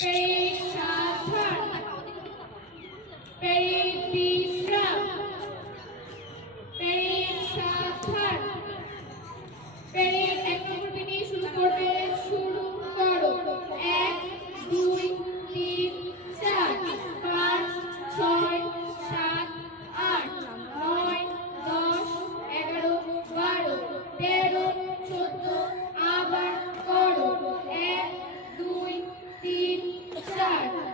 Hey. God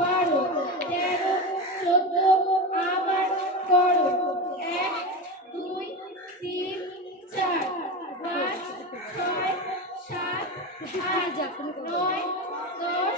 বারো, তেরো, চোদ্দ, আবার করো। এক, দুই, তিন, চার, পাঁচ, ছয়, সাত, আট, নয়, দশ